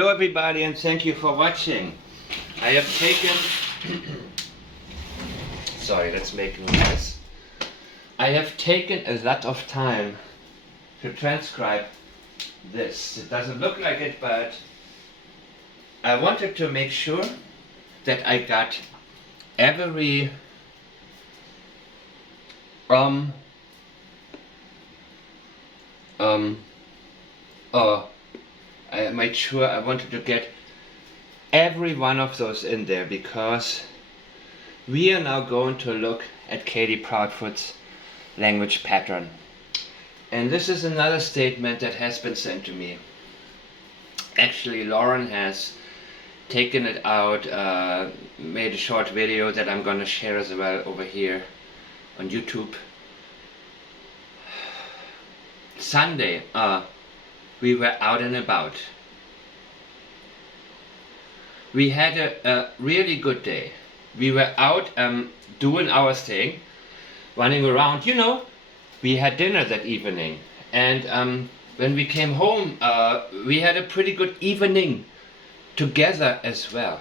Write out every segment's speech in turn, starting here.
Hello everybody and thank you for watching. I have taken sorry, let's make a noise. I have taken a lot of time to transcribe this. It doesn't look like it, but I wanted to make sure that I got every I made sure I wanted to get every one of those in there, because we are now going to look at Katie Proudfoot's language pattern. And this is another statement that has been sent to me. Actually, Lauren has taken it out, made a short video that I'm gonna share as well over here on YouTube. Sunday, we were out and about. We had a really good day. We were out doing our thing, running around. You know, we had dinner that evening, and when we came home, we had a pretty good evening together as well.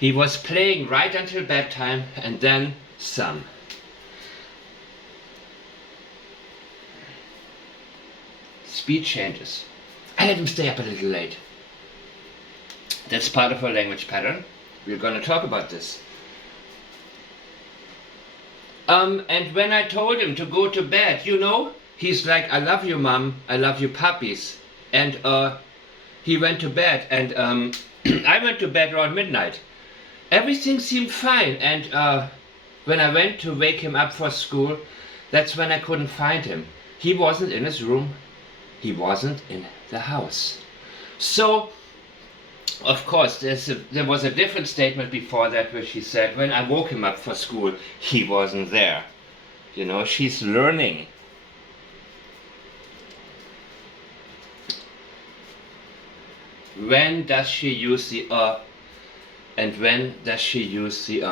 He was playing right until bedtime, and then some. Speed changes. I let him stay up a little late. That's part of our language pattern. We're going to talk about this. And when I told him to go to bed, you know, he's like, I love you, Mom. I love you, puppies. And he went to bed, and I went to bed around midnight. Everything seemed fine, and when I went to wake him up for school, that's when I couldn't find him. He wasn't in his room. He wasn't in the house. So, of course, there was a different statement before that where she said, when I woke him up for school, he wasn't there. You know, she's learning. When does she use the and when does she use the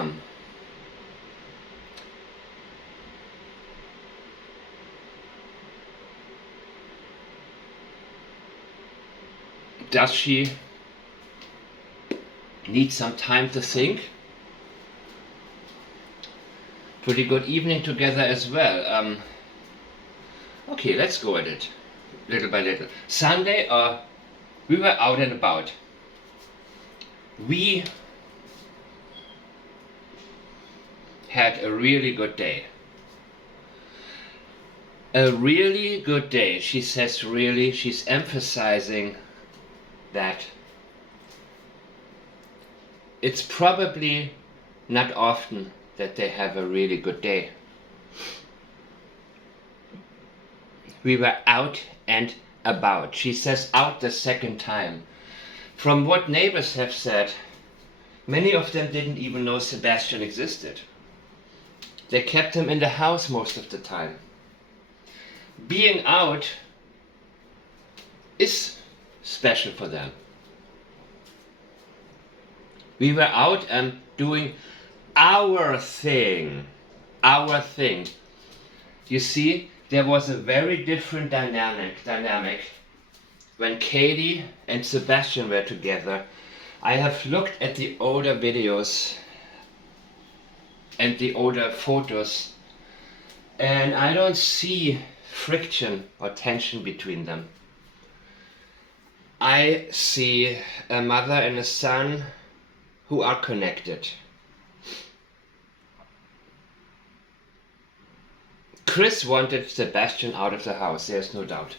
Does she need some time to think? Pretty good evening together as well. Okay, let's go at it, little by little. Sunday, we were out and about. We had a really good day. A really good day. She says really, she's emphasizing that it's probably not often that they have a really good day. We were out and about. She says out the second time. From what neighbors have said, many of them didn't even know Sebastian existed. They kept him in the house most of the time. Being out is special for them. We were out and doing our thing. Our thing. You see, there was a very different dynamic when Katie and Sebastian were together. I have looked at the older videos and the older photos, and I don't see friction or tension between them. I see a mother and a son who are connected. Chris wanted Sebastian out of the house, there's no doubt.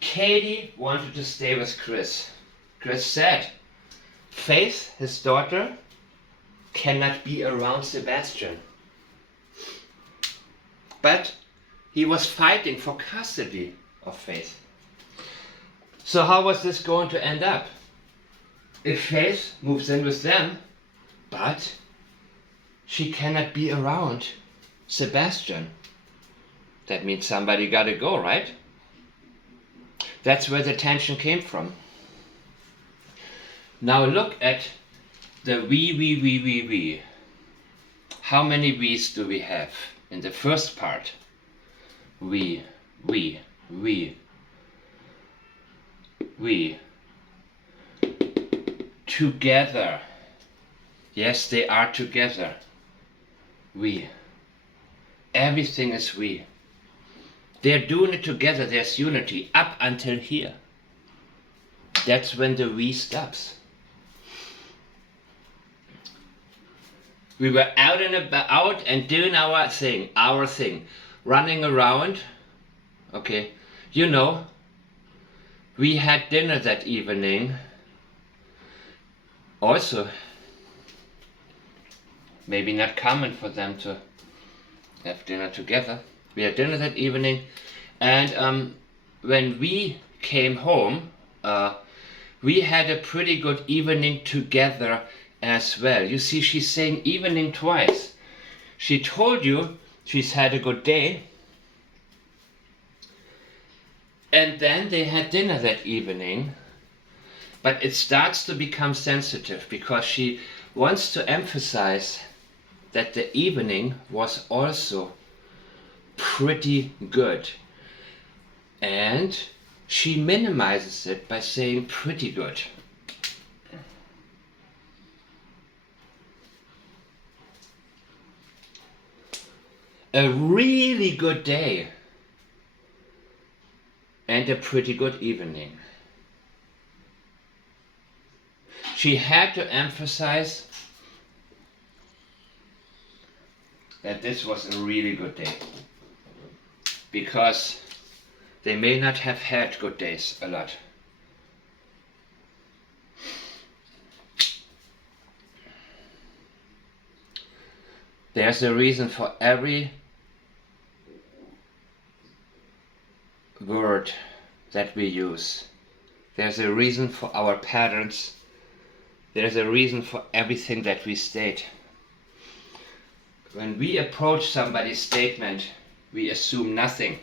Katie wanted to stay with Chris. Chris said, Faith, his daughter, cannot be around Sebastian. But he was fighting for custody of Faith. So how was this going to end up? If Faith moves in with them, but she cannot be around Sebastian, that means somebody gotta go, right? That's where the tension came from. Now look at the we. How many we's do we have in the first part? We. we. Together. Yes, they are together. We. Everything is we. They're doing it together, there's unity, up until here. That's when the we stops. We were out and about and doing our thing, running around. Okay, you know, we had dinner that evening. Also, maybe not common for them to have dinner together. We had dinner that evening, and when we came home, we had a pretty good evening together as well. You see, she's saying evening twice. She told you she's had a good day, and then they had dinner that evening, but it starts to become sensitive because she wants to emphasize that the evening was also pretty good, and she minimizes it by saying pretty good. A really good day and a pretty good evening. She had to emphasize that this was a really good day, because they may not have had good days a lot. There's a reason for every word that we use. There's a reason for our patterns. There's a reason for everything that we state. When we approach somebody's statement, we assume nothing.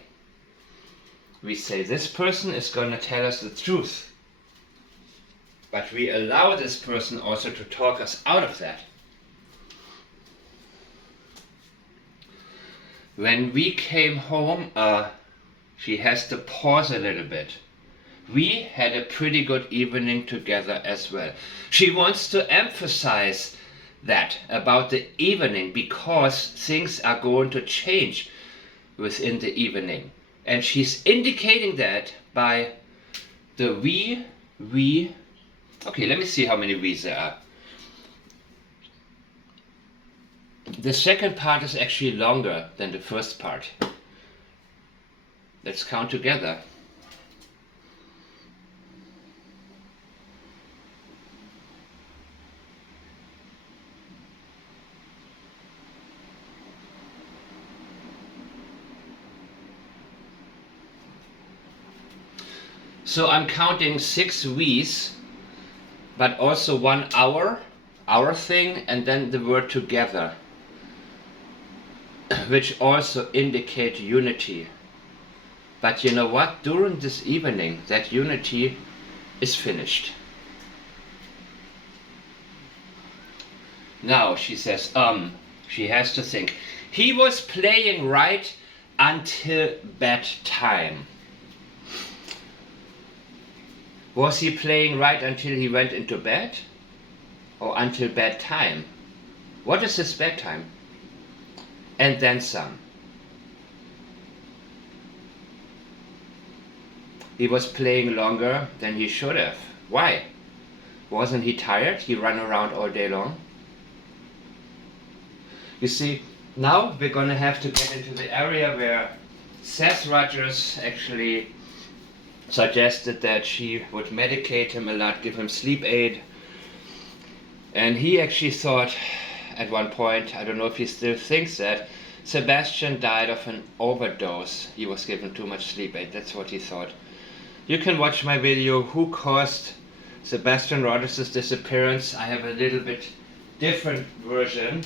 We say this person is going to tell us the truth, but we allow this person also to talk us out of that. When we came home, she has to pause a little bit. We had a pretty good evening together as well. She wants to emphasize that about the evening, because things are going to change within the evening. And she's indicating that by the we. Okay, let me see how many we's there are. The second part is actually longer than the first part. Let's count together. So I'm counting 6 we's, but also 1 hour, our thing, and then the word together, which also indicate unity. But you know what? During this evening, that unity is finished. Now she says, she has to think. He was playing right until bedtime. Was he playing right until he went into bed? Or until bedtime? What is his bedtime? And then some. He was playing longer than he should have. Why? Wasn't he tired? He ran around all day long. You see, now we're going to have to get into the area where Seth Rogers actually suggested that she would medicate him a lot, give him sleep aid. And he actually thought at one point, I don't know if he still thinks that, Sebastian died of an overdose. He was given too much sleep aid, that's what he thought. You can watch my video, Who Caused Sebastian Rogers' Disappearance. I have a little bit different version.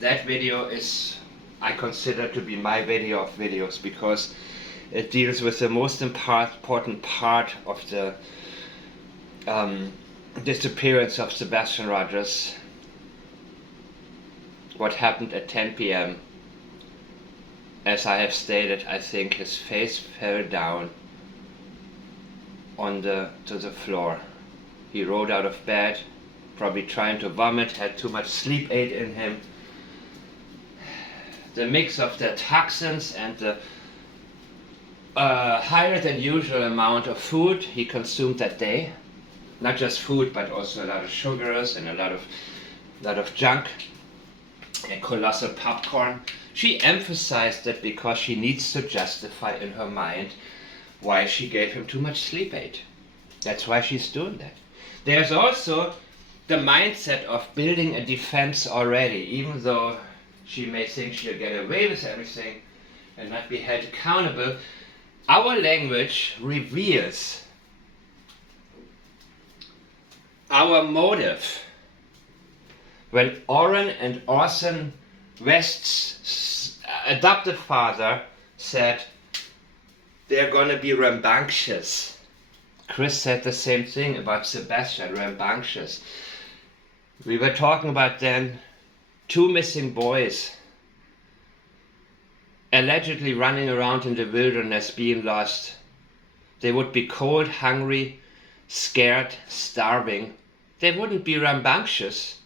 That video is, I consider to be my video of videos, because it deals with the most important part of the disappearance of Sebastian Rogers. What happened at 10 p.m. As I have stated, I think his face fell down to the floor. He rolled out of bed, probably trying to vomit, had too much sleep aid in him. The mix of the toxins and the higher than usual amount of food he consumed that day, not just food but also a lot of sugars and a lot of junk and colossal popcorn. She emphasized that because she needs to justify in her mind why she gave him too much sleep aid. That's why she's doing that. There's also the mindset of building a defense already, even though she may think she'll get away with everything and not be held accountable. Our language reveals our motive. When Orrin and Orson West's adoptive father said they're gonna be rambunctious, Chris said the same thing about Sebastian, rambunctious. We were talking about then 2 missing boys allegedly running around in the wilderness being lost. They would be cold, hungry, scared, starving. They wouldn't be rambunctious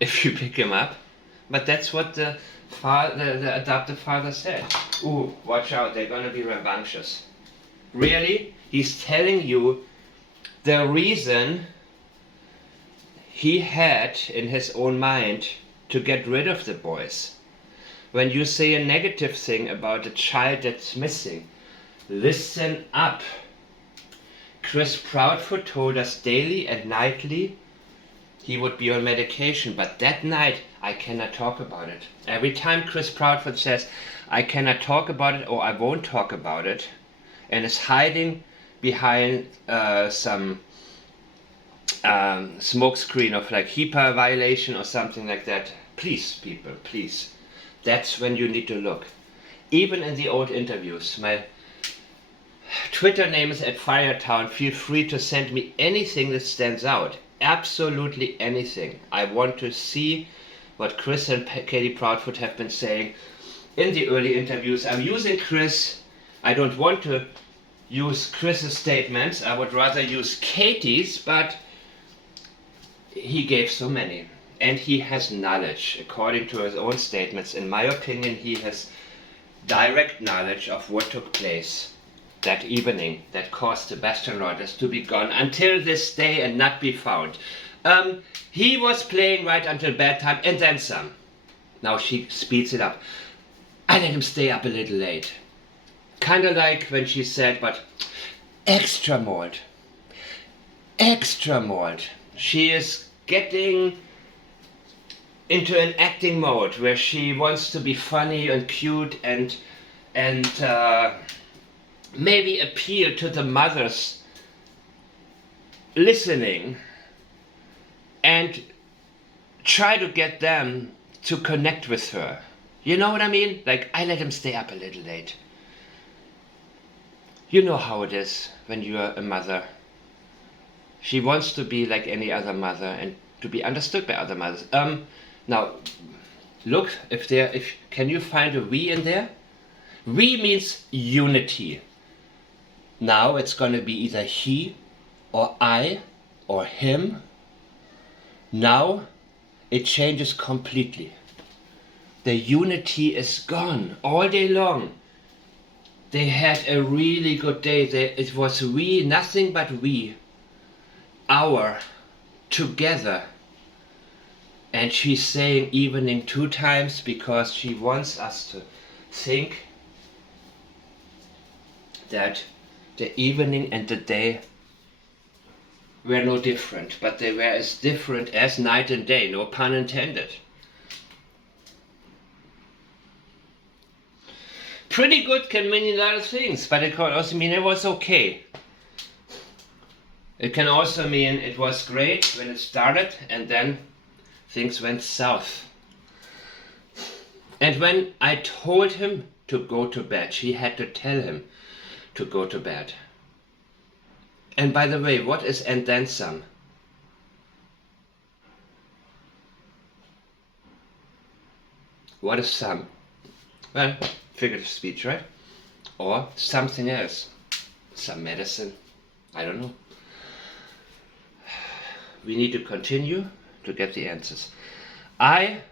if you pick him up. But that's what the adoptive father said. Ooh, watch out, they're gonna be rambunctious. Really? He's telling you the reason he had in his own mind to get rid of the boys. When you say a negative thing about a child that's missing, listen up. Chris Proudfoot told us daily and nightly he would be on medication, but that night I cannot talk about it. Every time Chris Proudfoot says I cannot talk about it or I won't talk about it, and is hiding behind some smoke screen of like HIPAA violation or something like that, please people, please, that's when you need to look. Even in the old interviews, my Twitter name is @Firetown. Feel free to send me anything that stands out, absolutely anything. I want to see what Chris and Katie Proudfoot have been saying in the early interviews. I'm using Chris. I don't want to use Chris's statements. I would rather use Katie's, but he gave so many. And he has knowledge. According to his own statements, in my opinion, he has direct knowledge of what took place that evening that caused Sebastian Rogers to be gone until this day and not be found. He was playing right until bedtime and then some. Now she speeds it up. I let him stay up a little late. Kind of like when she said, but extra malt. Extra malt. She is getting into an acting mode where she wants to be funny and cute and maybe appeal to the mothers listening and try to get them to connect with her. You know what I mean? Like, I let him stay up a little late. You know how it is when you are a mother. She wants to be like any other mother and to be understood by other mothers. Now, look, can you find a we in there? We means unity. Now it's going to be either he or I or him. Now it changes completely. The unity is gone all day long. They had a really good day. It was we, nothing but we. Our, together. And she's saying evening 2 times because she wants us to think that the evening and the day were no different, but they were as different as night and day, no pun intended. Pretty good can mean a lot of things, but it can also mean it was okay. It can also mean it was great when it started and then things went south. And when I told him to go to bed, she had to tell him to go to bed. And by the way, what is and then some? What is some? Well, figurative speech, right? Or something else. some medicine. I don't know. We need to continue to get the answers. I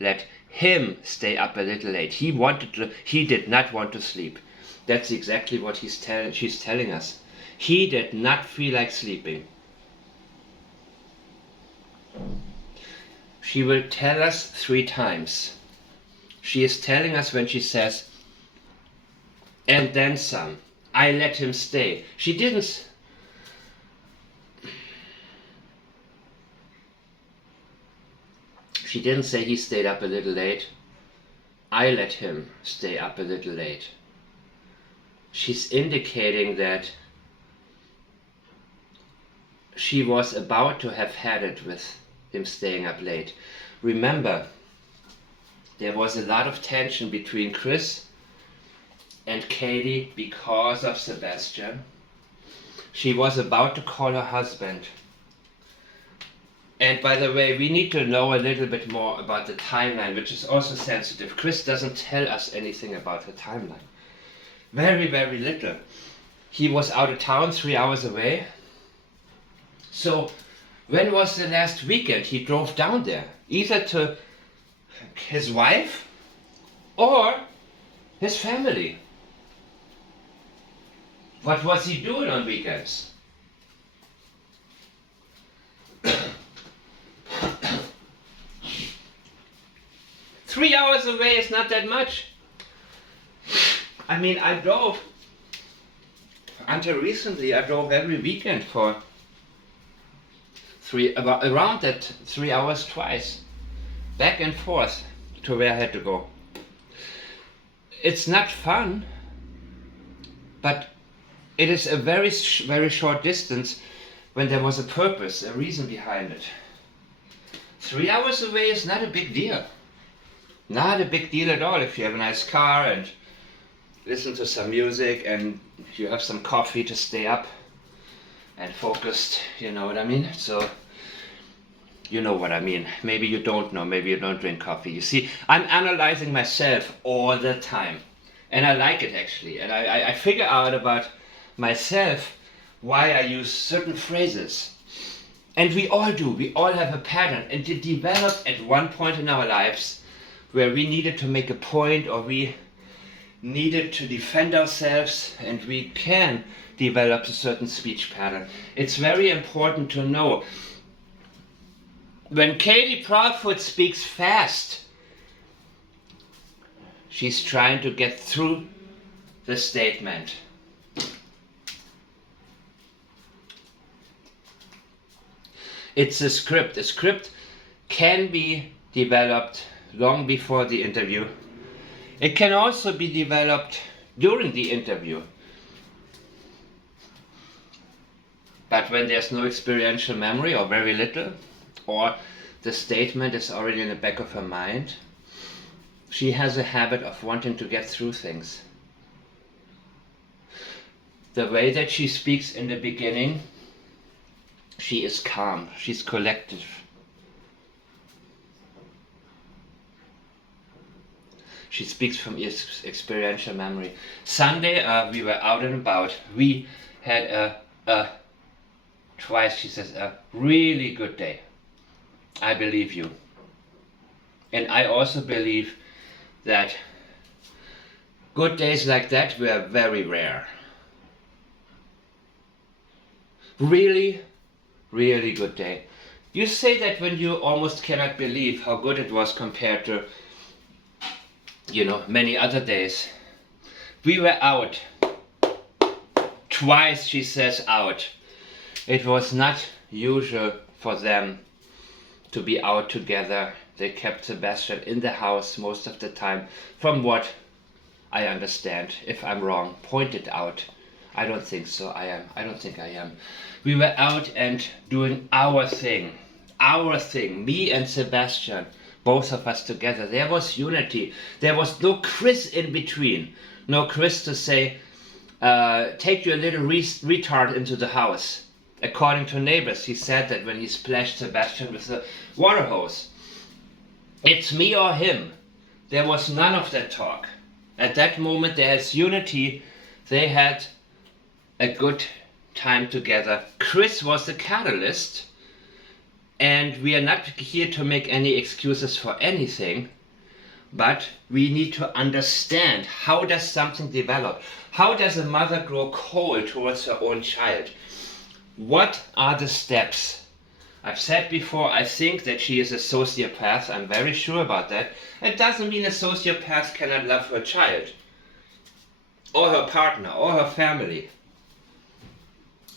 let him stay up a little late. He did not want to sleep. That's exactly what she's telling us. He did not feel like sleeping. She will tell us 3 times. She is telling us when she says, and then some. I let him stay. She didn't. She didn't say he stayed up a little late. I let him stay up a little late. She's indicating that she was about to have had it with him staying up late. Remember, there was a lot of tension between Chris and Katie because of Sebastian. She was about to call her husband. And by the way, we need to know a little bit more about the timeline, which is also sensitive. Chris doesn't tell us anything about the timeline. Very, very little. He was out of town 3 hours away. So when was the last weekend he drove down there? Either to his wife or his family. What was he doing on weekends? 3 hours away is not that much. I mean, I drove, until recently, I drove every weekend for around that 3 hours twice, back and forth to where I had to go. It's not fun, but it is a very, very short distance when there was a purpose, a reason behind it. 3 hours away is not a big deal. Not a big deal at all if you have a nice car and listen to some music and you have some coffee to stay up and focused, you know what I mean? So, you know what I mean. Maybe you don't know, maybe you don't drink coffee. You see, I'm analyzing myself all the time. And I like it actually. And I figure out about myself why I use certain phrases. And we all do. We all have a pattern. And it developed at one point in our lives where we needed to make a point or we needed to defend ourselves, and we can develop a certain speech pattern. It's very important to know. When Katie Proudfoot speaks fast, she's trying to get through the statement. It's a script. A script can be developed long before the interview. It can also be developed during the interview. But when there's no experiential memory or very little, or the statement is already in the back of her mind, she has a habit of wanting to get through things. The way that she speaks in the beginning, she is calm, she's collective. She speaks from experiential memory. Sunday, we were out and about. We had twice, she says, a really good day. I believe you. And I also believe that good days like that were very rare. Really, really good day. You say that when you almost cannot believe how good it was compared to, you know, many other days. We were out. Twice, she says, out. It was not usual for them to be out together. They kept Sebastian in the house most of the time, from what I understand. If I'm wrong, point it out. I don't think so. I don't think I am. We were out and doing our thing. Our thing. Me and Sebastian. Both of us together. There was unity. There was no Chris in between. No Chris to say, take your little retard into the house. According to neighbors, he said that when he splashed Sebastian with the water hose. It's me or him. There was none of that talk. At that moment there is unity. They had a good time together. Chris was the catalyst, and we are not here to make any excuses for anything, but we need to understand, how does something develop? How does a mother grow cold towards her own child? What are the steps? I've said before, I think that she is a sociopath. I'm very sure about that. It doesn't mean a sociopath cannot love her child, or her partner, or her family.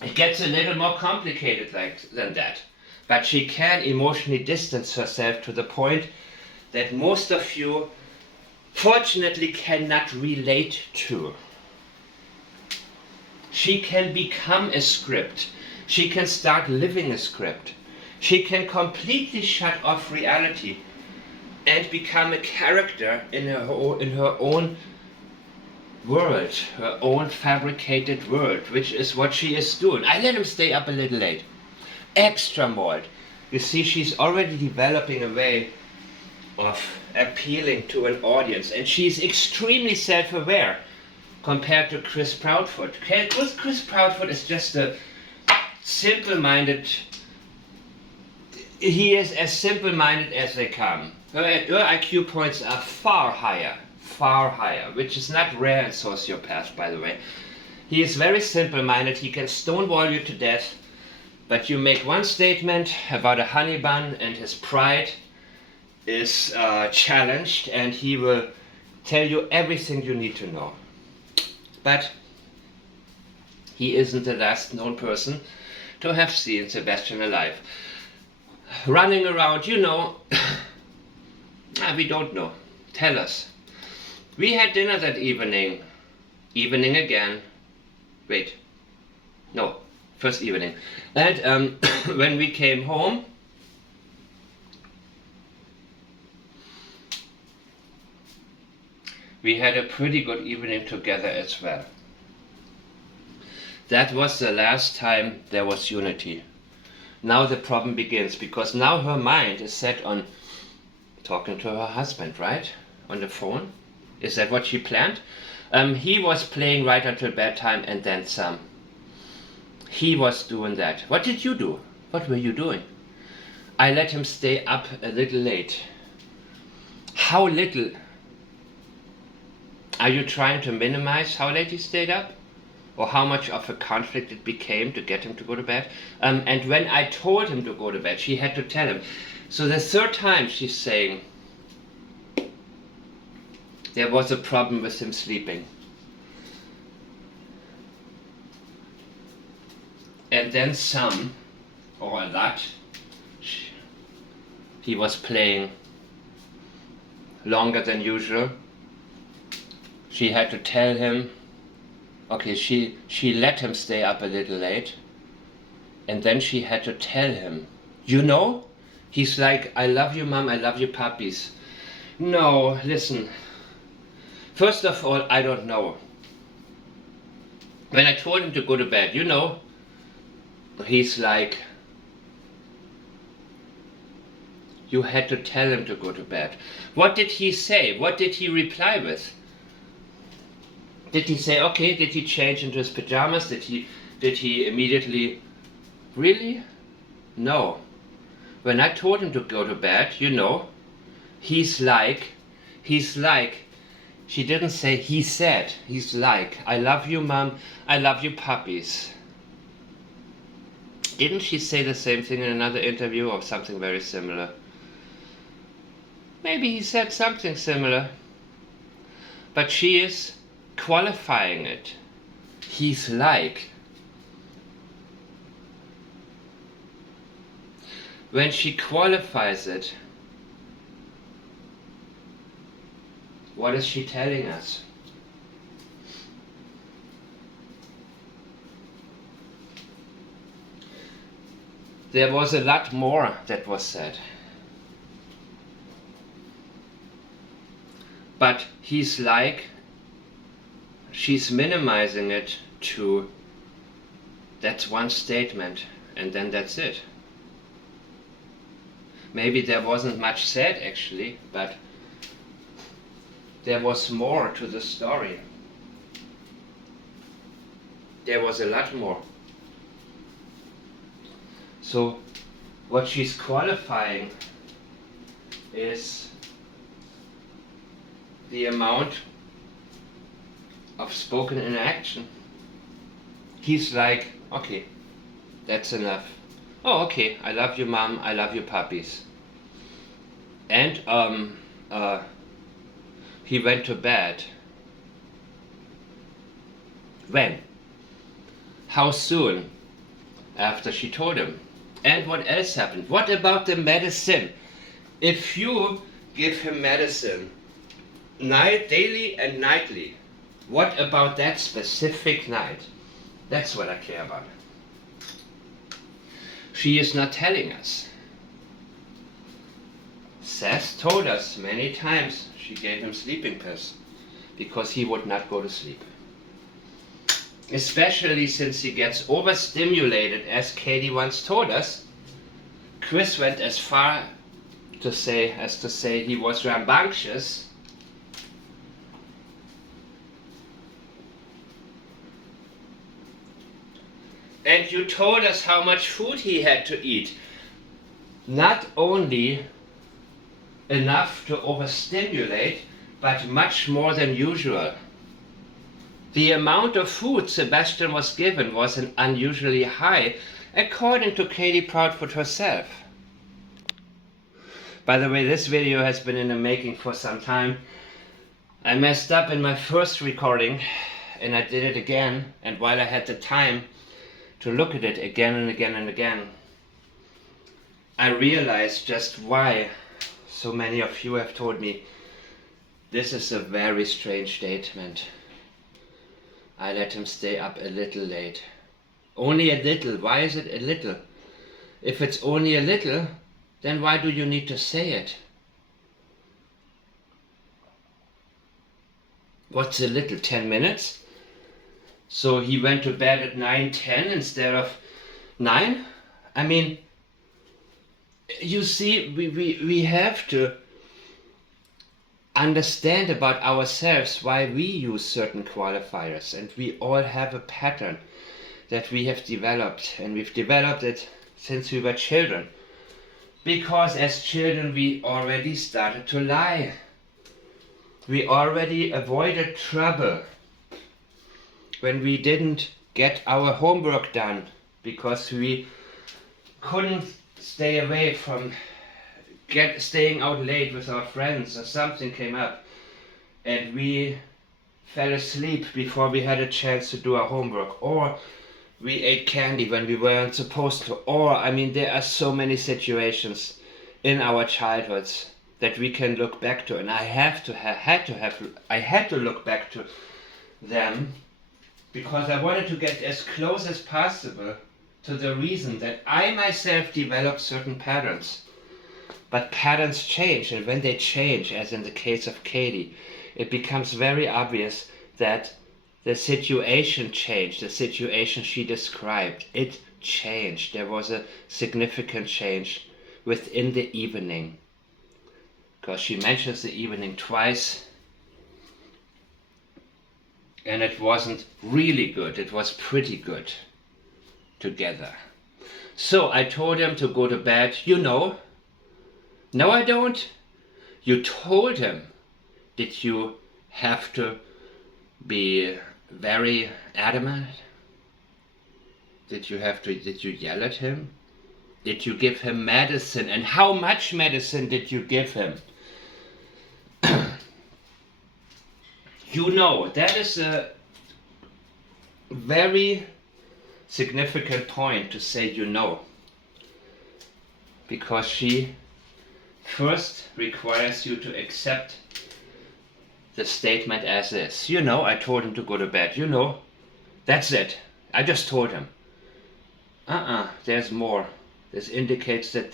It gets a little more complicated than that. But she can emotionally distance herself to the point that most of you, fortunately, cannot relate to. She can become a script. She can start living a script. She can completely shut off reality and become a character in her own world, her own fabricated world, which is what she is doing. I let him stay up a little late. Extra mold. You see, she's already developing a way of appealing to an audience, and she's extremely self-aware compared to Chris Proudfoot. Chris Proudfoot is just a simple-minded. He is as simple-minded as they come. Her IQ points are far higher, which is not rare in sociopaths, by the way. He is very simple-minded. He can stonewall you to death, but you make one statement about a honey bun and his pride is challenged, and he will tell you everything you need to know. But he isn't the last known person to have seen Sebastian alive. Running around, you know. We don't know. Tell us. We had dinner that evening. Evening again. Wait. No. First evening. And when we came home, we had a pretty good evening together as well. That was the last time there was unity. Now the problem begins, because now her mind is set on talking to her husband, right? On the phone. Is that what she planned? He was playing right until bedtime and then some. He was doing that. What did you do? What were you doing? I let him stay up a little late. How little? Are you trying to minimize how late he stayed up? Or how much of a conflict it became to get him to go to bed? And when I told him to go to bed, she had to tell him. So the third time she's saying there was a problem with him sleeping. And then some, or a lot, he was playing longer than usual. She had to tell him, okay, she let him stay up a little late, and then she had to tell him, you know, he's like, I love you, Mom, I love you, puppies. No, listen, first of all, I don't know. When I told him to go to bed, you know, he's like, you had to tell him to go to bed. What did he say? What did he reply with? Did he say, okay, did he change into his pajamas? Did he immediately, really? No. When I told him to go to bed, you know, he's like, she didn't say he said, he's like, I love you, Mom, I love you, puppies. Didn't she say the same thing in another interview or something very similar? Maybe he said something similar. But she is qualifying it. He's like. When she qualifies it, what is she telling us? There was a lot more that was said. But he's like, she's minimizing it to, that's one statement, and then that's it. Maybe there wasn't much said actually, but there was more to the story. There was a lot more. So what she's qualifying is the amount of spoken interaction. He's like, okay, that's enough. Oh, okay, I love you, mom, I love you, puppies. And he went to bed. When? How soon? After she told him. And what else happened? What about the medicine? If you give him medicine daily and nightly, what about that specific night? That's what I care about. She is not telling us. Seth told us many times she gave him sleeping pills because he would not go to sleep. Especially since he gets overstimulated, as Katie once told us. Chris went as far to say he was rambunctious. And you told us how much food he had to eat. Not only enough to overstimulate, but much more than usual. The amount of food Sebastian was given was unusually high, according to Katie Proudfoot herself. By the way, this video has been in the making for some time. I messed up in my first recording, and I did it again, and while I had the time to look at it again and again and again, I realized just why so many of you have told me this is a very strange statement. I let him stay up a little late. Only a little. Why is it a little? If it's only a little, then why do you need to say it? What's a little? 10 minutes? So he went to bed at 9:10 instead of 9? I mean, you see, we have to understand about ourselves why we use certain qualifiers, and we all have a pattern that we have developed, and we've developed it since we were children. Because as children we already started to lie. We already avoided trouble when we didn't get our homework done because we couldn't stay away from staying out late with our friends, or something came up and we fell asleep before we had a chance to do our homework, or we ate candy when we weren't supposed to, or I mean there are so many situations in our childhoods that we can look back to, and I had to look back to them because I wanted to get as close as possible to the reason that I myself developed certain patterns. But patterns change, and when they change, as in the case of Katie, it becomes very obvious that the situation changed, the situation she described, it changed. There was a significant change within the evening. Because she mentions the evening twice, and it wasn't really good, it was pretty good together. So I told him to go to bed. No, I don't. You told him. Did you have to be very adamant? Did you yell at him? Did you give him medicine? And how much medicine did you give him? That is a very significant point to say because she first requires you to accept the statement as is. I told him to go to bed. That's it. I just told him. There's more. This indicates that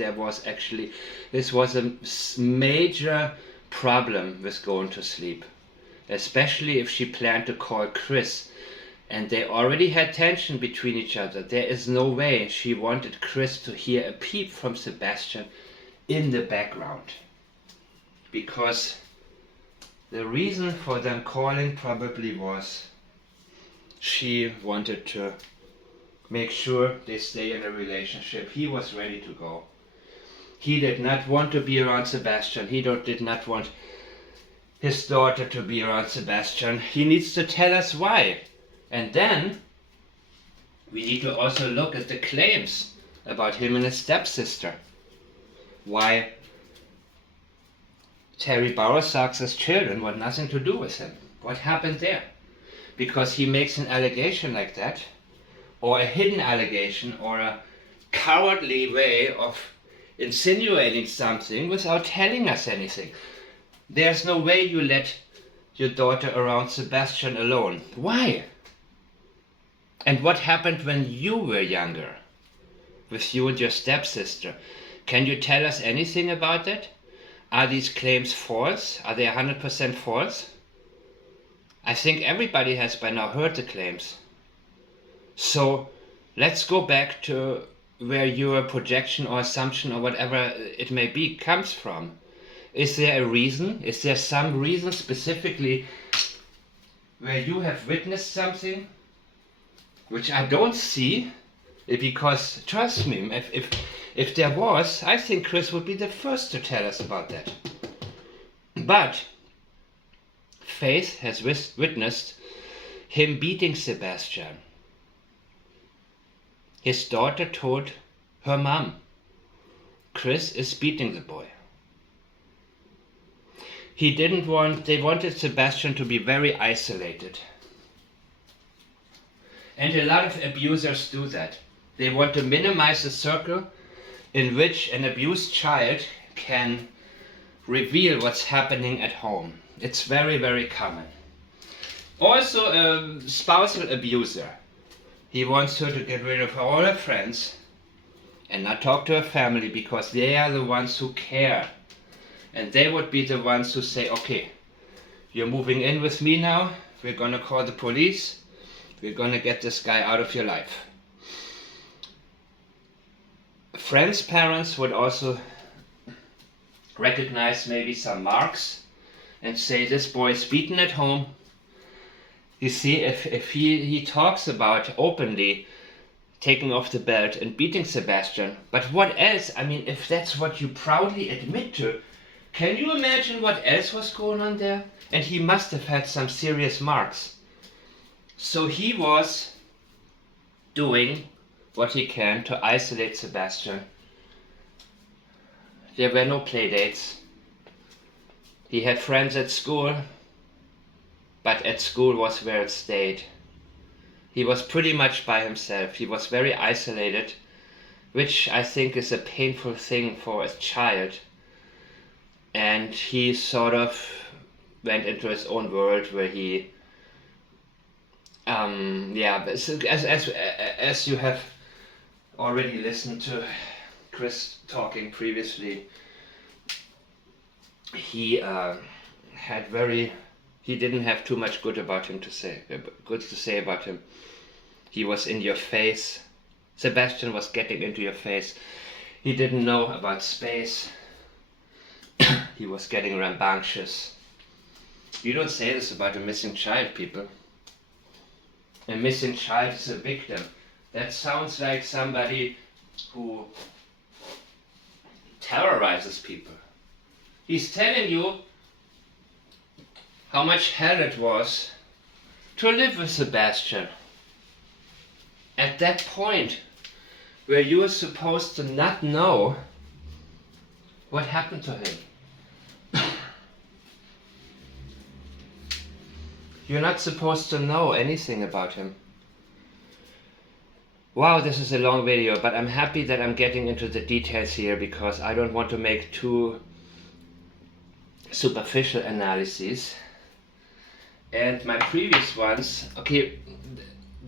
this was a major problem with going to sleep. Especially if she planned to call Chris. And they already had tension between each other. There is no way she wanted Chris to hear a peep from Sebastian in the background. Because the reason for them calling probably was she wanted to make sure they stay in a relationship. He was ready to go. He did not want to be around Sebastian. He did not want his daughter to be around Sebastian. He needs to tell us why. And then we need to also look at the claims about him and his stepsister. Why Terry Bowersox's children want nothing to do with him. What happened there? Because he makes an allegation like that, or a hidden allegation, or a cowardly way of insinuating something without telling us anything. There's no way you let your daughter around Sebastian alone. Why? And what happened when you were younger? With you and your stepsister? Can you tell us anything about that? Are these claims false? Are they 100% false? I think everybody has by now heard the claims. So let's go back to where your projection or assumption or whatever it may be comes from. Is there a reason? Is there some reason specifically where you have witnessed something which I don't see? Because trust me, if there was, I think Chris would be the first to tell us about that. But Faith has witnessed him beating Sebastian. His daughter told her mom, Chris is beating the boy. They wanted Sebastian to be very isolated. And a lot of abusers do that. They want to minimize the circle in which an abused child can reveal what's happening at home. It's very, very common. Also, a spousal abuser. He wants her to get rid of all her friends and not talk to her family because they are the ones who care. And they would be the ones who say, okay, you're moving in with me now, we're gonna call the police, we're gonna get this guy out of your life. Friends' parents would also recognize maybe some marks and say, this boy is beaten at home. You see, if he talks about openly taking off the belt and beating Sebastian, but what else? I mean, if that's what you proudly admit to, can you imagine what else was going on there? And he must have had some serious marks. So he was doing what he can to isolate Sebastian. There were no play dates. He had friends at school, but at school was where it stayed. He was pretty much by himself. He was very isolated, which I think is a painful thing for a child. And he sort of went into his own world where he, as you have already listened to Chris talking previously, he didn't have too much good to say about him. He was in your face. Sebastian was getting into your face. He didn't know about space. He was getting rambunctious. You don't say this about a missing child, people. A missing child is a victim. That sounds like somebody who terrorizes people. He's telling you how much hell it was to live with Sebastian. At that point where you are supposed to not know what happened to him. You're not supposed to know anything about him. Wow, this is a long video, but I'm happy that I'm getting into the details here because I don't want to make too superficial analyses. And my previous ones, okay,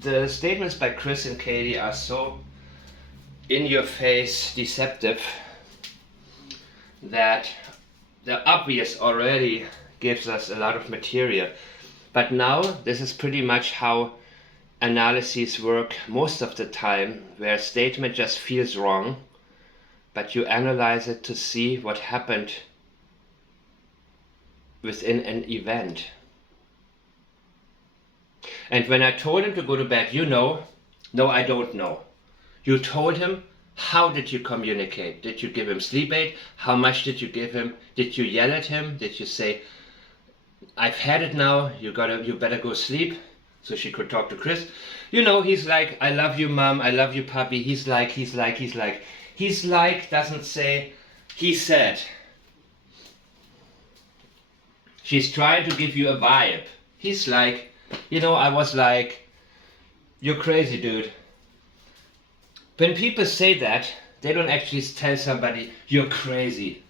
the statements by Chris and Katie are so in your face deceptive that the obvious already gives us a lot of material. But now this is pretty much how analyses work most of the time, where a statement just feels wrong, but you analyze it to see what happened within an event. And when I told him to go to bed, no, I don't know. You told him, how did you communicate? Did you give him sleep aid? How much did you give him? Did you yell at him? Did you say, I've had it now, you better go sleep? So she could talk to Chris. He's like, I love you, mom, I love you, puppy. He's like, doesn't say, he said. She's trying to give you a vibe. He's like, I was like, you're crazy, dude. When people say that, they don't actually tell somebody, you're crazy.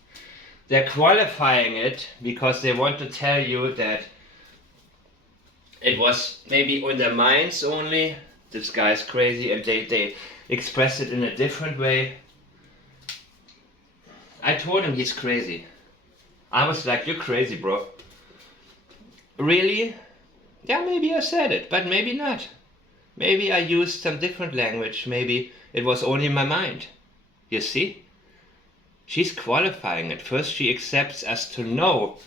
They're qualifying it because they want to tell you that it was maybe on their minds only, this guy's crazy, and they express it in a different way. I told him he's crazy. I was like, you're crazy, bro. Really? Yeah, maybe I said it, but maybe not. Maybe I used some different language. Maybe it was only in my mind. You see? She's qualifying it. First she accepts us to know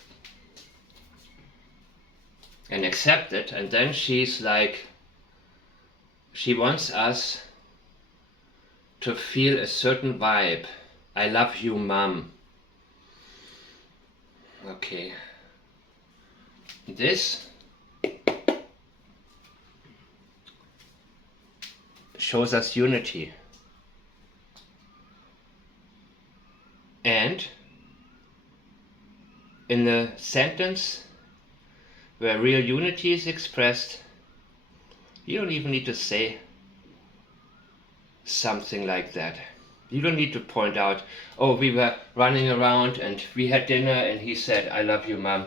and accept it, and then she's like, she wants us to feel a certain vibe. I love you, mom. Okay. This shows us unity. And in the sentence where real unity is expressed, you don't even need to say something like that. You don't need to point out, oh, we were running around and we had dinner and he said, I love you, mom.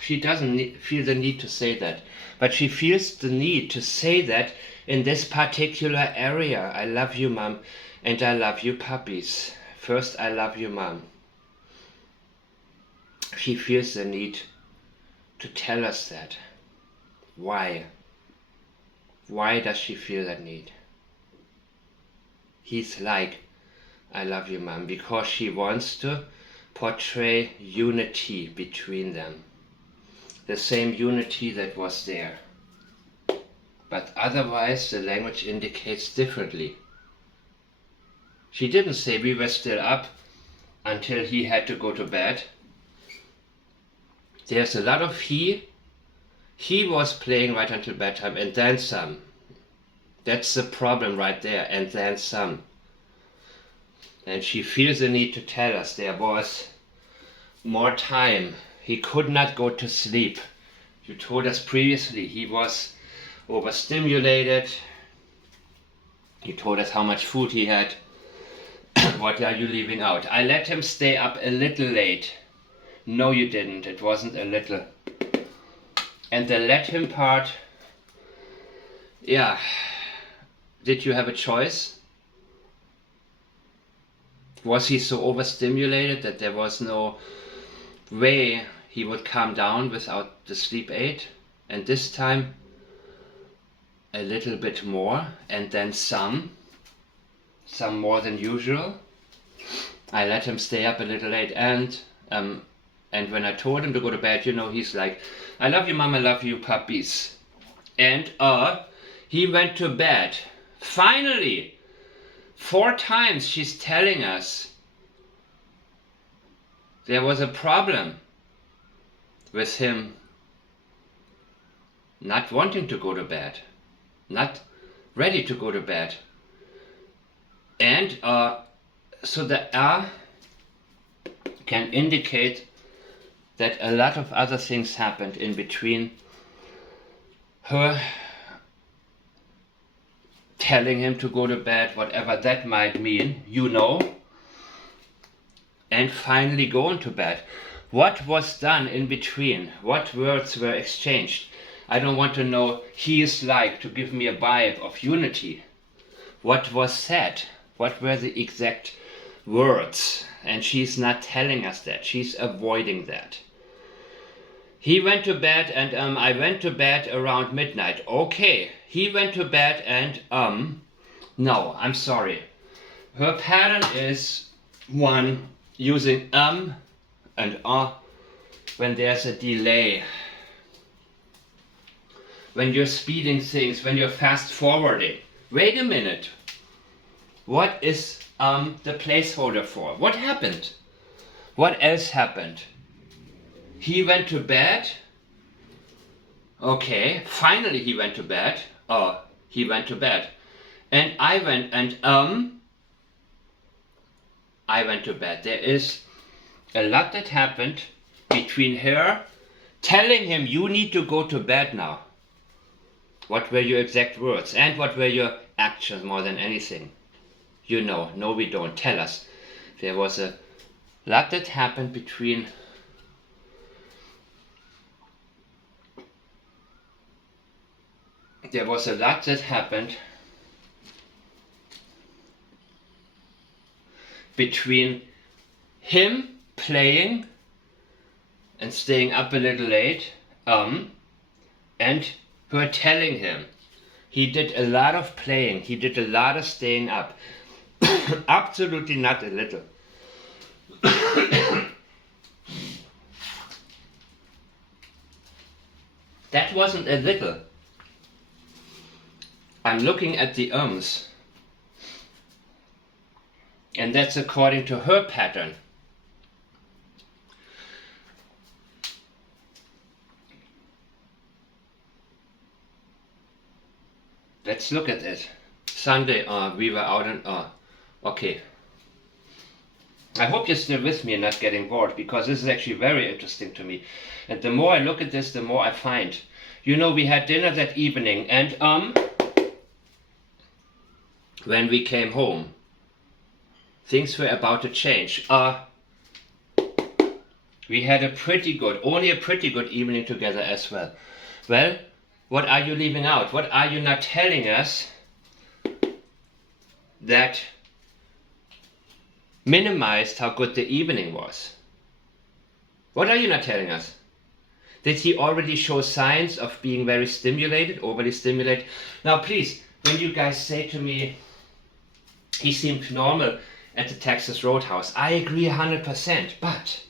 She doesn't feel the need to say that, but she feels the need to say that in this particular area. I love you, mom, and I love you, puppies. First, I love you, mom. She feels the need to tell us that. Why? Why does she feel that need? He's like, I love you, mom, because she wants to portray unity between them. The same unity that was there. But otherwise the language indicates differently. She didn't say we were still up until he had to go to bed. There's a lot of he was playing right until bedtime and then some. That's the problem right there, and then some. And she feels the need to tell us there was more time. He could not go to sleep. You told us previously he was overstimulated. You told us how much food he had. What are you leaving out? I let him stay up a little late. No, you didn't. It wasn't a little. And the let him part, yeah. Did you have a choice? Was he so overstimulated that there was no way he would calm down without the sleep aid? And this time a little bit more, and then some more than usual. I let him stay up a little late, and when I told him to go to bed, he's like, I love you, mom, I love you, puppies. And he went to bed. Finally, 4 times she's telling us there was a problem with him not wanting to go to bed, not ready to go to bed. And so the can indicate that a lot of other things happened in between her telling him to go to bed, whatever that might mean, and finally going to bed. What was done in between? What words were exchanged? I don't want to know he is like to give me a vibe of unity. What was said? What were the exact words? And she's not telling us that. She's avoiding that. He went to bed and I went to bed around midnight. Okay, he went to bed and no, I'm sorry. Her pattern is one using and when there's a delay. when you're speeding things, when you're fast forwarding. Wait a minute. What is the placeholder for? What happened? What else happened? He went to bed. Okay, finally he went to bed. Oh, he went to bed. And I went to bed. There is a lot that happened between her telling him, you need to go to bed now. What were your exact words? And what were your actions more than anything? You know, no we don't. Tell us. There was a lot that happened between him playing and staying up a little late, and her telling him. He did a lot of playing, he did a lot of staying up. Absolutely not a little. That wasn't a little. I'm looking at the ums. And that's according to her pattern. Let's look at it. Sunday, we were out and okay. I hope you're still with me and not getting bored, because this is actually very interesting to me. And the more I look at this, the more I find. You know, we had dinner that evening, and when we came home, things were about to change. We had only a pretty good evening together as well. Well, what are you leaving out? What are you not telling us that minimized how good the evening was? What are you not telling us? Did he already show signs of being very stimulated, overly stimulated? Now please, when you guys say to me, he seemed normal at the Texas Roadhouse, I agree 100%, but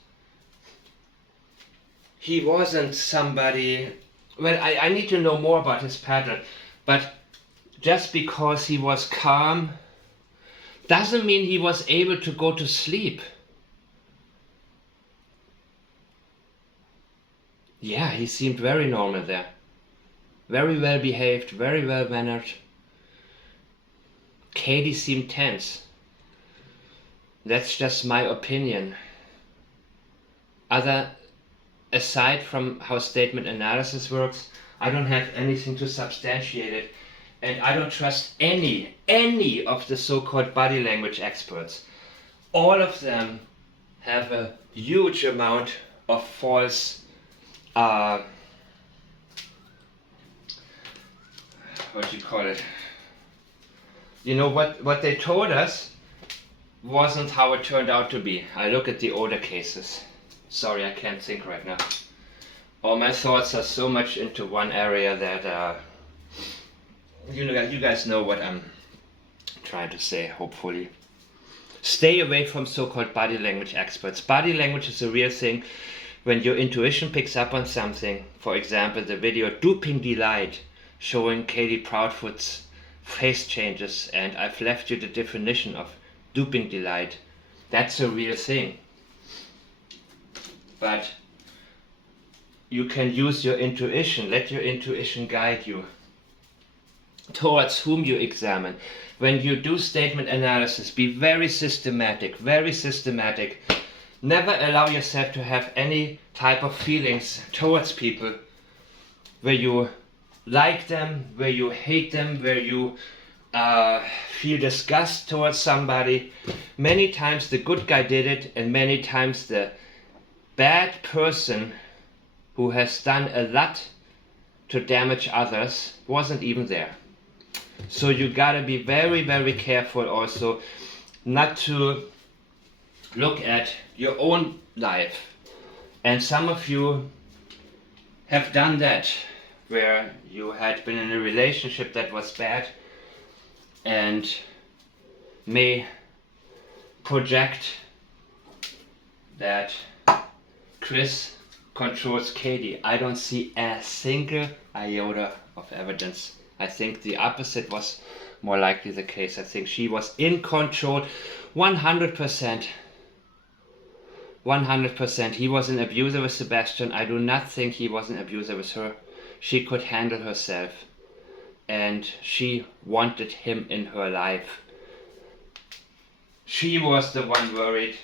he wasn't somebody, well, I need to know more about his pattern, but just because he was calm doesn't mean he was able to go to sleep. Yeah, he seemed very normal there. Very well behaved, very well mannered. Katie seemed tense. That's just my opinion. Aside from how statement analysis works, I don't have anything to substantiate it. And I don't trust any of the so-called body language experts. All of them have a huge amount of false, what do you call it? You know, what they told us wasn't how it turned out to be. I look at the older cases. Sorry, I can't think right now. All my thoughts are so much into one area that, you guys know what I'm trying to say, hopefully. Stay away from so-called body language experts. Body language is a real thing. When your intuition picks up on something, for example, the video Duping Delight showing Katie Proudfoot's face changes, and I've left you the definition of duping delight. That's a real thing. But you can use your intuition, let your intuition guide you towards whom you examine. When you do statement analysis, be very systematic, very systematic. Never allow yourself to have any type of feelings towards people where you like them, where you hate them, where you feel disgust towards somebody. Many times the good guy did it, and many times the bad person who has done a lot to damage others wasn't even there. So you gotta be very, very careful also not to look at your own life. And some of you have done that, where you had been in a relationship that was bad and may project that Chris controls Katie. I don't see a single iota of evidence. I think the opposite was more likely the case. I think she was in control 100%. 100%. He was an abuser with Sebastian. I do not think he was an abuser with her. She could handle herself. And she wanted him in her life. She was the one worried.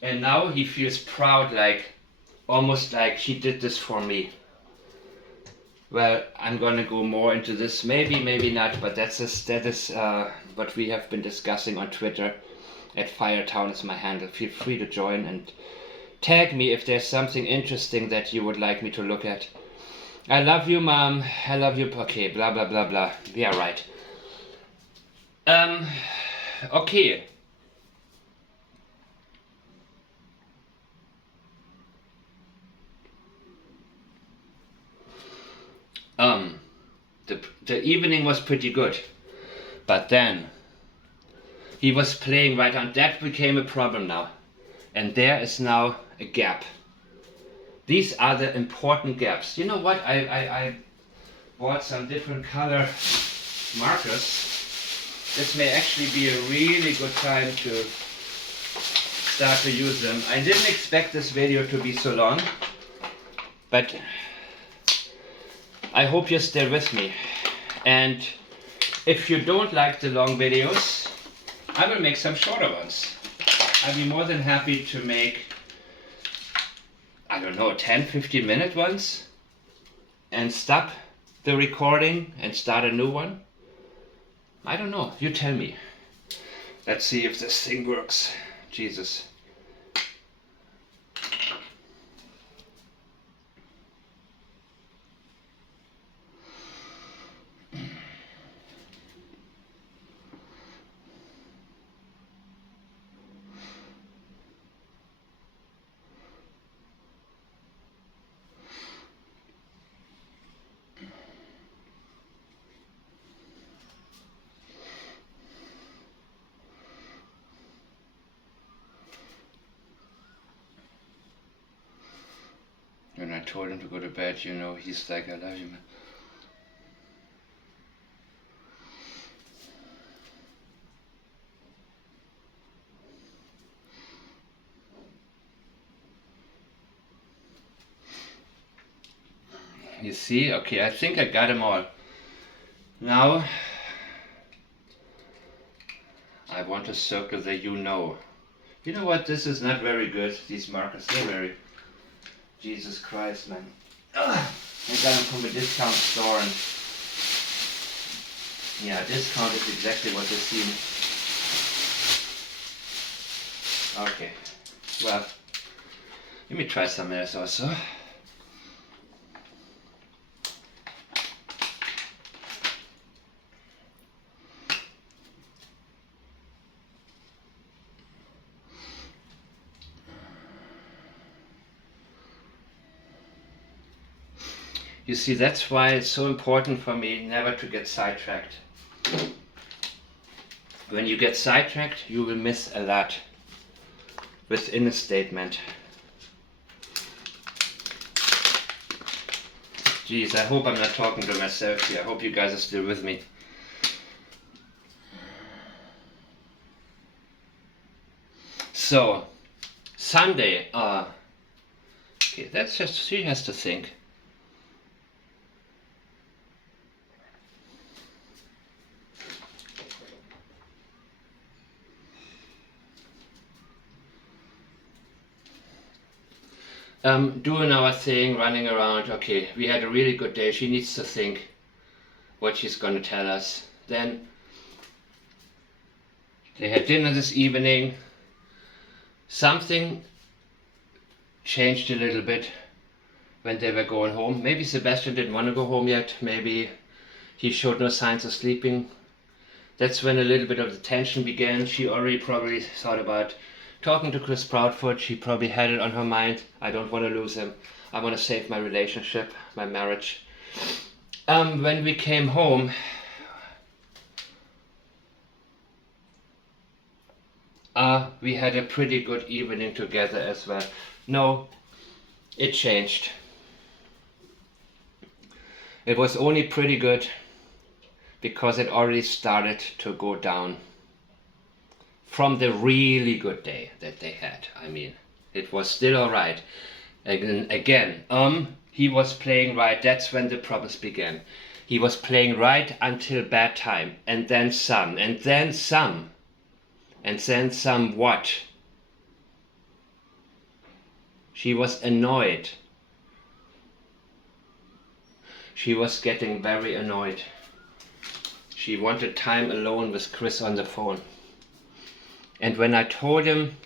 And now he feels proud, like, almost like she did this for me. Well, I'm gonna go more into this, maybe not, but that is what we have been discussing on Twitter. At Firetown is my handle. Feel free to join and tag me if there's something interesting that you would like me to look at. I love you, Mom. I love you. Okay, blah blah blah blah. Yeah, right. Okay. The evening was pretty good, but then he was playing right on. That became a problem now, and there is now a gap. These are the important gaps. You know what? I bought some different color markers. This may actually be a really good time to start to use them. I didn't expect this video to be so long, but I hope you're still with me. And if you don't like the long videos, I will make some shorter ones. I'll be more than happy to make, I don't know, 10-15 minute ones and stop the recording and start a new one. I don't know, you tell me. Let's see if this thing works. Jesus. When I told him to go to bed, you know, he's like, I love you, man. You see? Okay, I think I got them all. Now, I want to circle the you know. You know what? This is not very good, these markers. They're very... Jesus Christ, man. Ugh. I got them from a discount store, and yeah, discount is exactly what they seem. Okay, well, let me try some else also. You see, that's why it's so important for me never to get sidetracked. When you get sidetracked, you will miss a lot within a statement. Jeez, I hope I'm not talking to myself here. I hope you guys are still with me. So, Sunday, okay, that's just, she has to think. Doing our thing, running around. Okay, we had a really good day. She needs to think what she's going to tell us. Then they had dinner this evening. Something changed a little bit when they were going home. Maybe Sebastian didn't want to go home yet. Maybe he showed no signs of sleeping. That's when a little bit of the tension began. She already probably thought about talking to Chris Proudfoot. She probably had it on her mind. I don't want to lose him. I want to save my relationship, my marriage. When we came home, we had a pretty good evening together as well. No, it changed. It was only pretty good because it already started to go down from the really good day that they had. I mean, it was still alright. Again, he was playing right. That's when the problems began. He was playing right until bad time, and then some, and then some, and then some what? She was annoyed. She was getting very annoyed. She wanted time alone with Chris on the phone. And when I told him,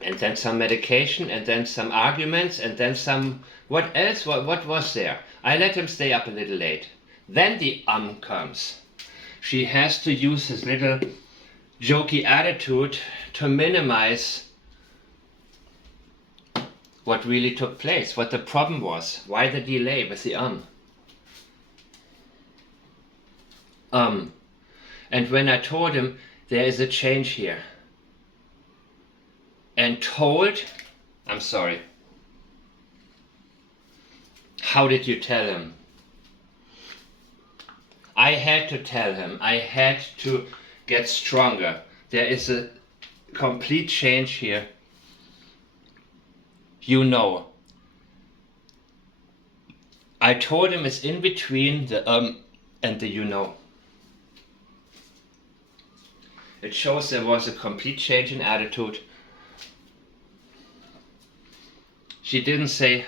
and then some medication, and then some arguments, and then some, what else, what was there? I let him stay up a little late. Then the comes. She has to use his little jokey attitude to minimize what really took place, what the problem was, why the delay with the And when I told him there is a change here, and told, I'm sorry. How did you tell him? I had to tell him. I had to get stronger. There is a complete change here. You know. I told him it's in between the and the you know. It shows there was a complete change in attitude. She didn't say,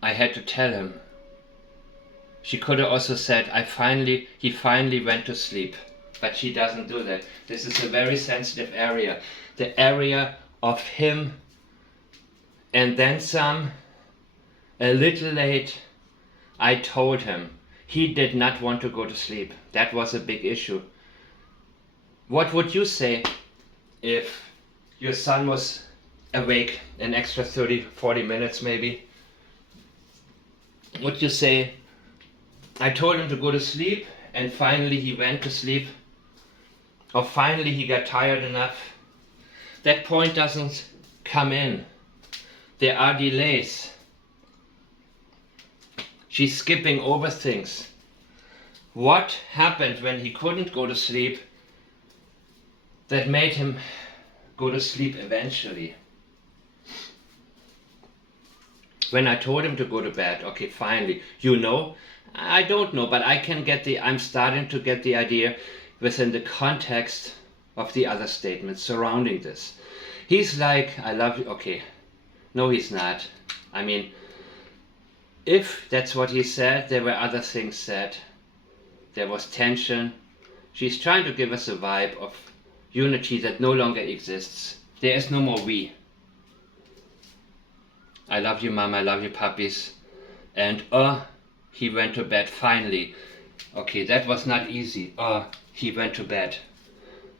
I had to tell him. She could have also said, he finally went to sleep. But she doesn't do that. This is a very sensitive area. The area of him, and then some, a little late, I told him. He did not want to go to sleep. That was a big issue. What would you say if your son was awake an extra 30-40 minutes maybe? Would you say, I told him to go to sleep and finally he went to sleep? Or finally he got tired enough? That point doesn't come in. There are delays. She's skipping over things. What happened when he couldn't go to sleep that made him go to sleep eventually? When I told him to go to bed, okay, finally, you know, I don't know, but I'm starting to get the idea within the context of the other statements surrounding this. He's like, I love you, okay. No, he's not. I mean, if that's what he said, there were other things said. There was tension. She's trying to give us a vibe of unity that no longer exists. There is no more we. I love you, Mom, I love you, puppies. And he went to bed finally. Okay, that was not easy. He went to bed.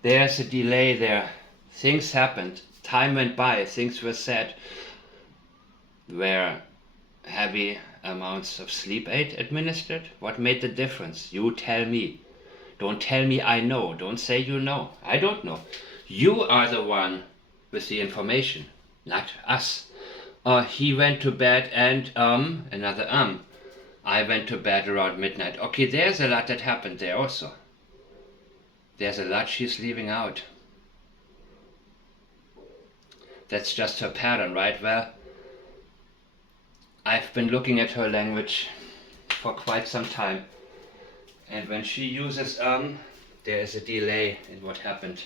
There's a delay there. Things happened. Time went by. Things were said. Were heavy amounts of sleep aid administered? What made the difference? You tell me. Don't tell me I know. Don't say you know. I don't know. You are the one with the information, not us. He went to bed and another I went to bed around midnight. Okay, there's a lot that happened there also. There's a lot she's leaving out. That's just her pattern, right? Well, I've been looking at her language for quite some time. And when she uses there is a delay in what happened.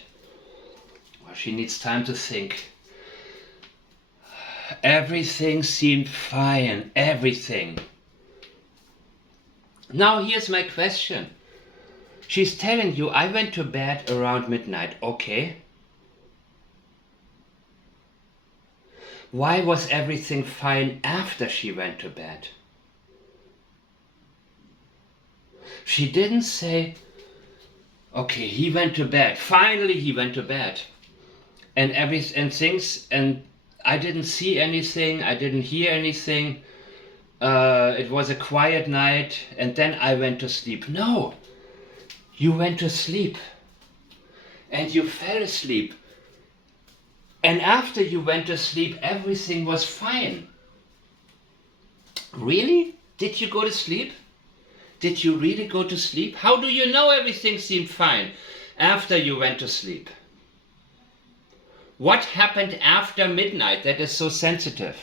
Well, she needs time to think. Everything seemed fine. Everything. Now here's my question. She's telling you, I went to bed around midnight. Okay. Why was everything fine after she went to bed? She didn't say, okay, he went to bed. Finally he went to bed. And things, and I didn't see anything, I didn't hear anything. It was a quiet night, and then I went to sleep. No, you went to sleep, and you fell asleep. And after you went to sleep, everything was fine. Really? Did you go to sleep? Did you really go to sleep? How do you know everything seemed fine after you went to sleep? What happened after midnight that is so sensitive?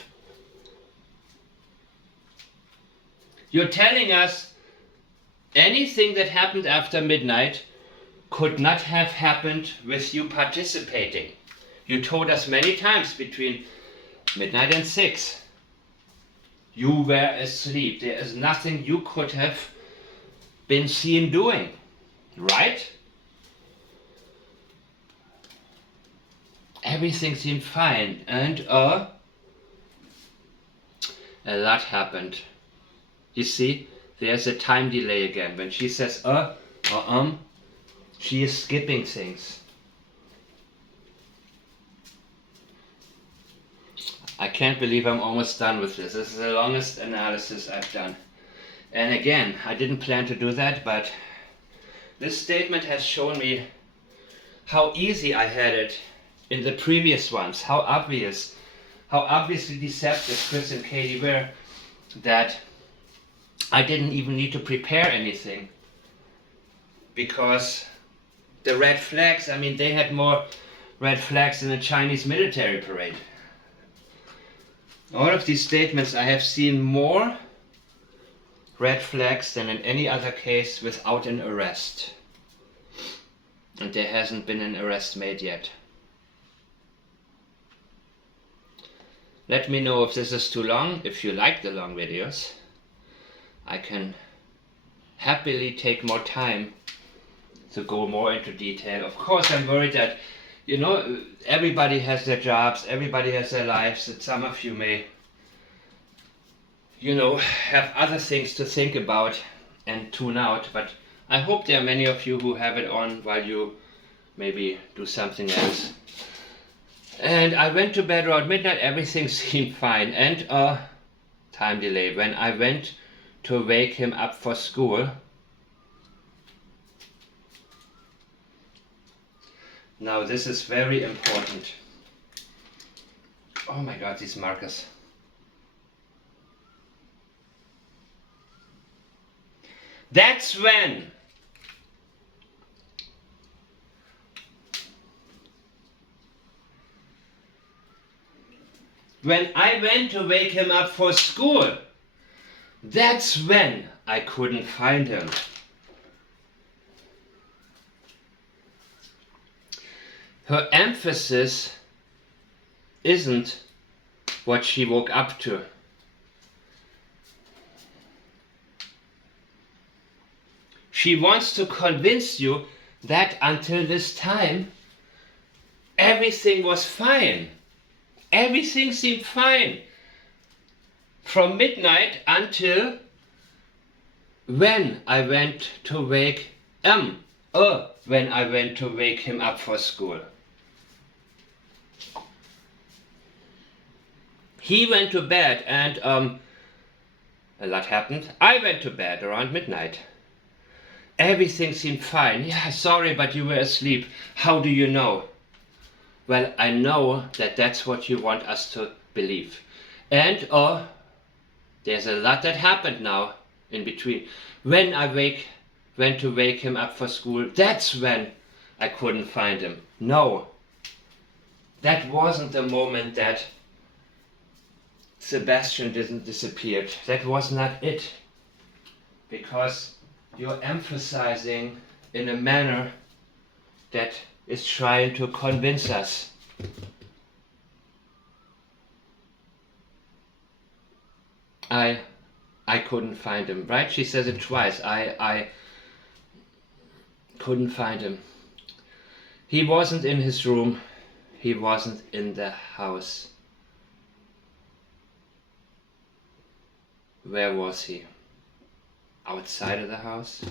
You're telling us anything that happened after midnight could not have happened with you participating. You told us many times between midnight and 6. You were asleep. There is nothing you could have been seen doing, right? Everything seemed fine, and a lot happened. You see, there's a time delay again. When she says she is skipping things. I can't believe I'm almost done with this. This is the longest analysis I've done. And again, I didn't plan to do that, but this statement has shown me how easy I had it in the previous ones, how obviously deceptive Chris and Katie were, that I didn't even need to prepare anything. Because the red flags, I mean, they had more red flags than a Chinese military parade. All of these statements, I have seen more red flags than in any other case without an arrest. And there hasn't been an arrest made yet. Let me know if this is too long. If you like the long videos, I can happily take more time to go more into detail. Of course, I'm worried that, you know, everybody has their jobs, everybody has their lives, that some of you may, you know, have other things to think about and tune out. But I hope there are many of you who have it on while you maybe do something else. And I went to bed around midnight, everything seemed fine. And time delay. When I went to wake him up for school, now this is very important. Oh my God, these markers. That's when I went to wake him up for school, that's when I couldn't find him. Her emphasis isn't what she woke up to. She wants to convince you that until this time, everything was fine. Everything seemed fine. From midnight until when I went to wake when I went to wake him up for school. He went to bed and a lot happened. I went to bed around midnight. Everything seemed fine. Yeah, sorry, but you were asleep. How do you know? Well, I know that that's what you want us to believe. And there's a lot that happened now in between. When I went to wake him up for school, that's when I couldn't find him. No, that wasn't the moment that Sebastian didn't disappear. That was not it. Because you're emphasizing in a manner that is trying to convince us. I couldn't find him, right? She says it twice. I couldn't find him. He wasn't in his room. He wasn't in the house. Where was he? Outside of the house?